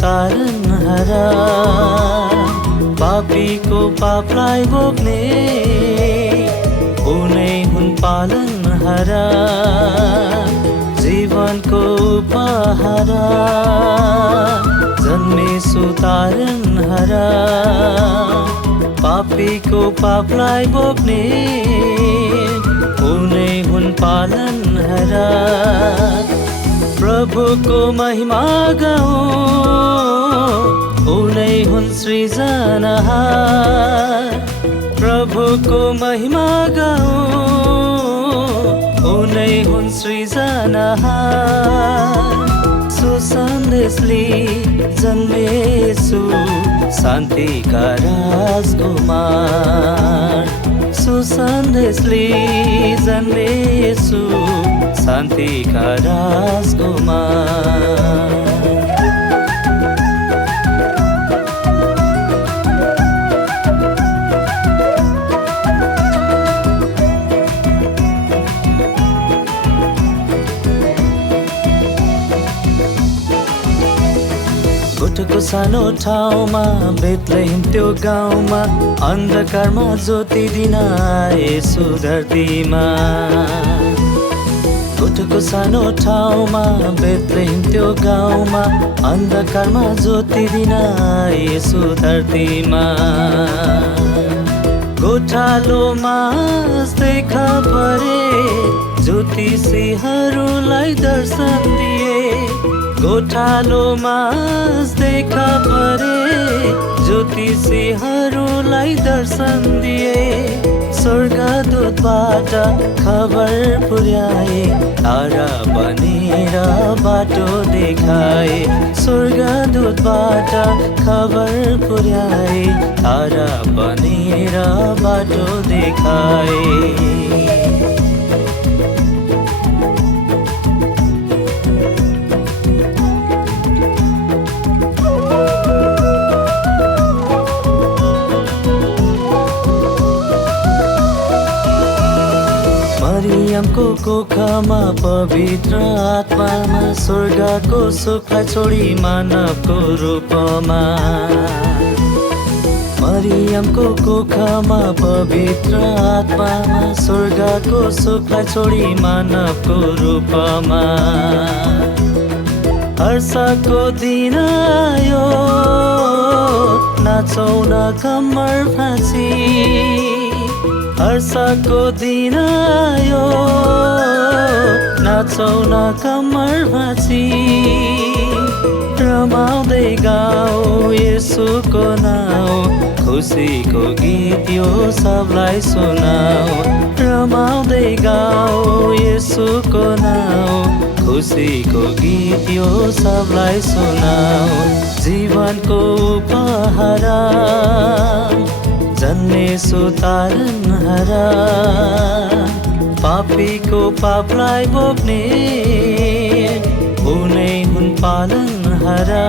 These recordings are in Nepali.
तारनहारा पापीको पापलाई बोक्ने उनै हुन् पालनहारा जीवनको उपहारा जन्मेसु तारनहारा पापीको पापलाई बोक्ने उनै हुन् पालनहारा प्रभुको महिमा गाऊँ उनै हुन् सृजनहार प्रभुको महिमा गाऊँ उनै हुन् सृजनहार सुसन्देशले जन्मेसु शान्तिका राजकुमार सुसन्देशले जन्मेसु शान्तिका राजकुमार गोठको सानो ठाउँमा बेथलेहेम त्यो गाउँमा अन्धकारमा ज्योति दिन आए धरतीमा गोठको सानो ठाउँमा बेथलेहेम त्यो गाउँमा अन्धकारमा ज्योति दिन आए धरतीमा गोठालोमा देखा परे ज्योतिषीहरूलाई दर्शन दिए गोठालोमा देखा परे ज्योतिषीहरूलाई दर्शन दिए स्वर्गदूतबाट खबर पुर्याए तारा बनेर बाटो देखाए स्वर्गदूतबाट खबर पुर्याए तारा बनेर बाटो देखाए मरियमको कोखमा पवित्र आत्मामा स्वर्गको सुखलाई छोडी मानवको रूपमा मरियमको कोखमा पवित्र आत्मामा स्वर्गको सुखलाई छोडी मानवको रूपमा हर्षको दिन आयो नाचौँ न कम्मर भाँची हर्षको दिन आयो नाचौँ न कम्मर भाँची रमाउँदै गाउँ येशूको नाउँ खुसीको गीत यो सबलाई सुनाऊ रमाउँदै गाउँ येशूको नाउँ खुसीको गीत यो सबलाई सुनाऊ जीवनको उपहारा जन्मेसु तारनहारा पापीको पापलाई बोक्ने उनै हुन् पालनहारा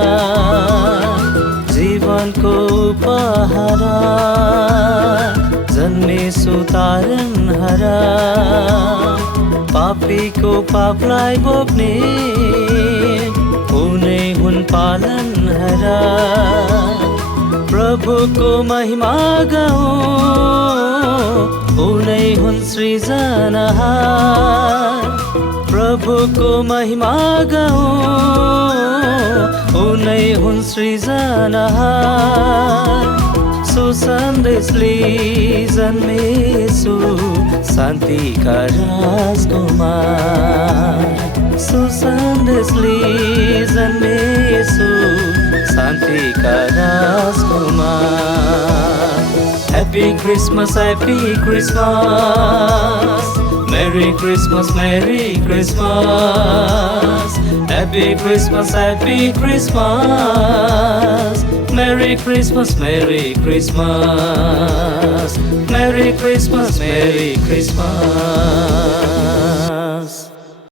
जीवनको उपहारा जन्मेसु तारनहारा पापीको पापलाई बोक्ने उनै हुन् पालनहारा प्रभुको महिमा गाऊँ उनै हुन् सृजनहार प्रभुको महिमा गाऊँ उनै हुन् सृजनहार सुसन्देशले जन्मेसु शान्तिका राजकुमार सुसन्देशले जन्मेसु शान्तिका राजकुमार Happy Christmas, Happy Christmas Merry Christmas, Merry Christmas Happy Christmas, Happy Christmas Merry Christmas, Merry Christmas Merry Christmas, Merry Christmas